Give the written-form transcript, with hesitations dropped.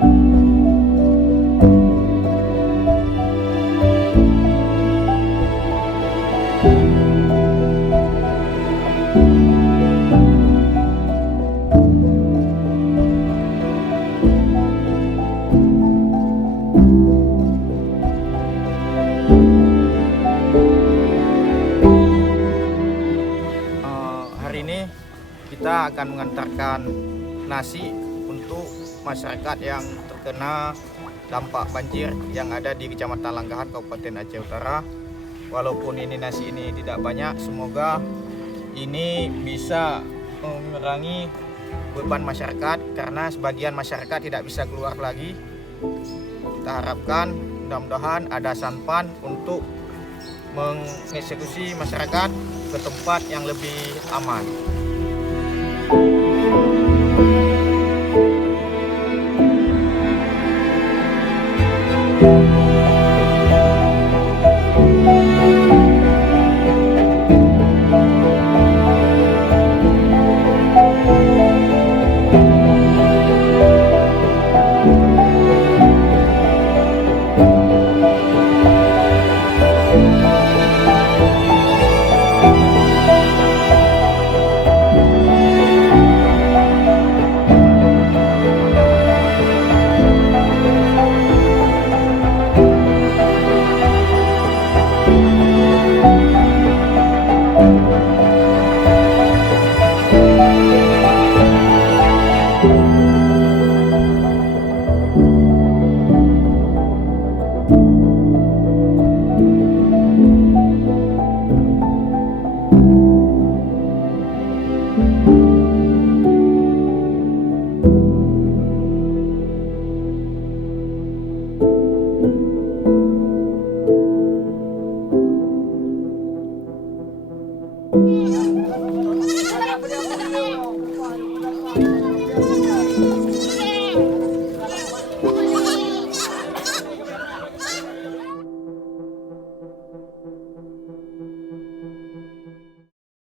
Hari ini kita akan mengantarkan nasi untuk masyarakat yang terkena dampak banjir yang ada di Kecamatan Langgahan, Kabupaten Aceh Utara. Walaupun ini nasi ini tidak banyak, semoga ini bisa mengurangi beban masyarakat karena sebagian masyarakat tidak bisa keluar lagi. Kita harapkan mudah-mudahan ada sanpan untuk mengeksekusi masyarakat ke tempat yang lebih aman.